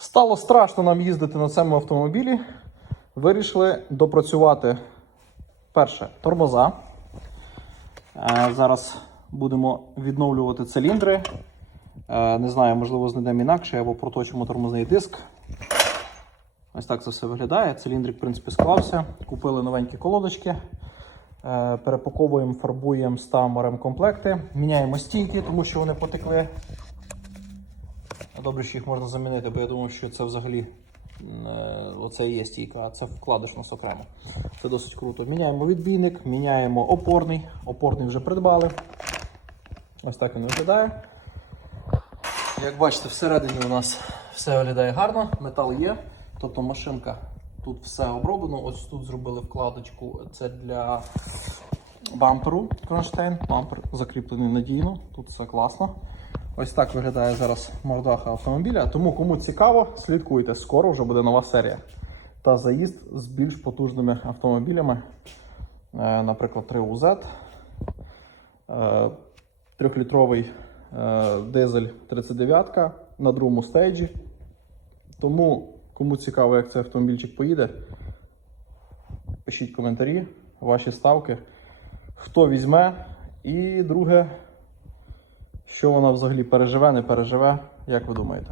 Стало страшно нам їздити на цьому автомобілі. Вирішили допрацювати перше тормоза. Е, Зараз будемо відновлювати циліндри. Е, Не знаю, можливо, знайдемо інакше або проточимо тормозний диск. Ось так це все виглядає. Циліндрик, в принципі, склався. Купили новенькі колодочки. Е, Перепаковуємо, фарбуємо, ставимо ремкомплекти. Міняємо стійки, тому що вони потекли. Добре, що їх можна замінити, бо я думав, що це взагалі е, оце є стійка, а це вкладиш нас окремо. Це досить круто. Міняємо відбійник, міняємо опорний. Опорний вже придбали. Ось так він виглядає. Як бачите, всередині у нас все виглядає гарно, метал є. Тобто машинка тут все оброблено. Ось тут зробили вкладочку. Це для бамперу кронштейн. Бампер закріплений надійно, тут все класно. Ось так виглядає зараз мордаха автомобіля. Тому кому цікаво, слідкуйте. Скоро вже буде нова серія. Та заїзд з більш потужними автомобілями. Е, Наприклад, 3UZ, е, трьохлітровий е, дизель 39 на другому стейджі. Тому, кому цікаво, як цей автомобільчик поїде, пишіть коментарі, ваші ставки, хто візьме. І друге, що вона взагалі переживе, не переживе, як ви думаєте?